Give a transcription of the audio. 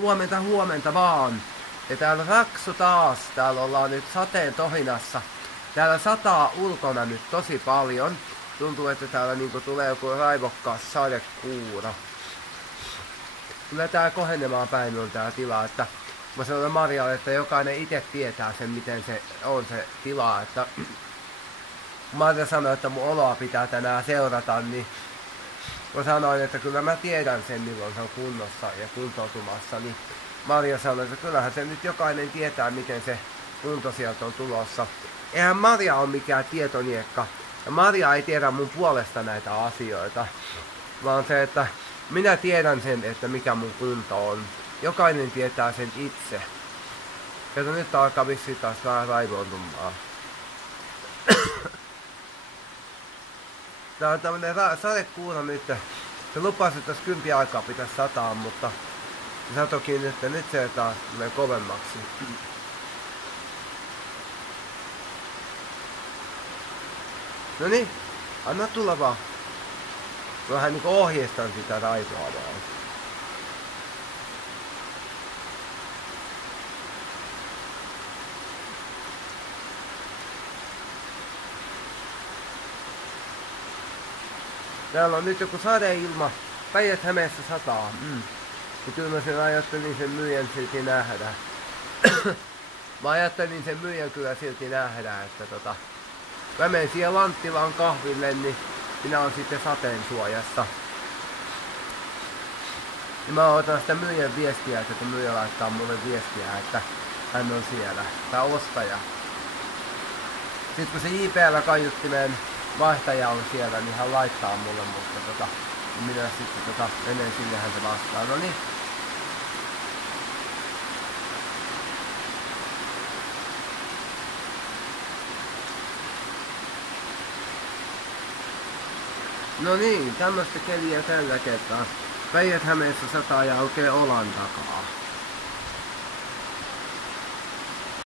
Huomenta, huomenta vaan. Ja täällä Raksu taas. Täällä ollaan nyt sateen tohinassa. Täällä sataa ulkona nyt tosi paljon. Tuntuu, että täällä niinku tulee joku raivokkaas sadekuuro. Kyllä tää kohenemaan päin on tää tila, että mä sanoin Marjalle, että jokainen itse tietää sen, miten se on se tila, että Marja sanoi, että mun oloa pitää tänään seurata, niin mä sanoin, että kyllä mä tiedän sen, milloin se on kunnossa ja kuntoutumassa, niin Marja sanoi, että kyllähän se nyt jokainen tietää, miten se kunto sieltä on tulossa. Eihän Marja ole mikään tietoniekka, ja Marja ei tiedä mun puolesta näitä asioita, vaan se, että minä tiedän sen, että mikä mun kunto on. Jokainen tietää sen itse. Ja nyt alkaa vissiin taas vähän raivoontumaan. Tää on tämmönen sadekuuro nyt. Se lupasi, että jos 10 aikaa pitäisi sataa, mutta se satokin nyt se taas tulee kovemmaksi. Noniin, anna tulla vaan. Vähän niinku ohjeistan sitä raivoa vaan. Täällä on nyt joku sadeilma. Päijät-Hämeessä sataa. Ja kyllä mä sen ajattelin sen myyjän silti nähdä. Mä ajattelin sen myyjän kyllä silti nähdä, että mä menen siihen Lanttilaan kahville, niin minä on sitten sateen suojassa. Ja mä otan sitä myyjän viestiä, että kun myyjä laittaa mulle viestiä, että hän on siellä. Tää ostaja. Sitten kun se JPL-kaiuttimen vaihtaja on siellä, niin hän laittaa mulle, mutta minä sitten menen sinne häntä vastaan. Noniin. No niin, tämmöstä keliä tällä kertaa. Päijät-Hämeessä sataa ja aukeaa olan takaa.